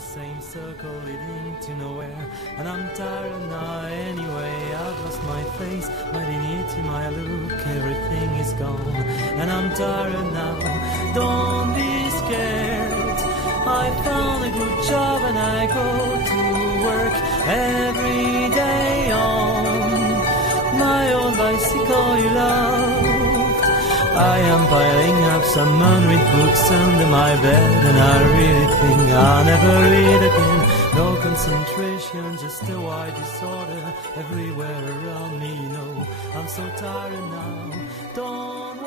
same circle leading to nowhere. And I'm tired now anyway. I've lost my face, my dignity, my look, everything is gone. And I'm tired now, don't be scared. I found a good job and I go to work every day on my old bicycle you loved. I am piling up some unread books under my bed, and I really think I'll never read again. No concentration, just a wide disorder everywhere around me. No, I'm so tired now. Don't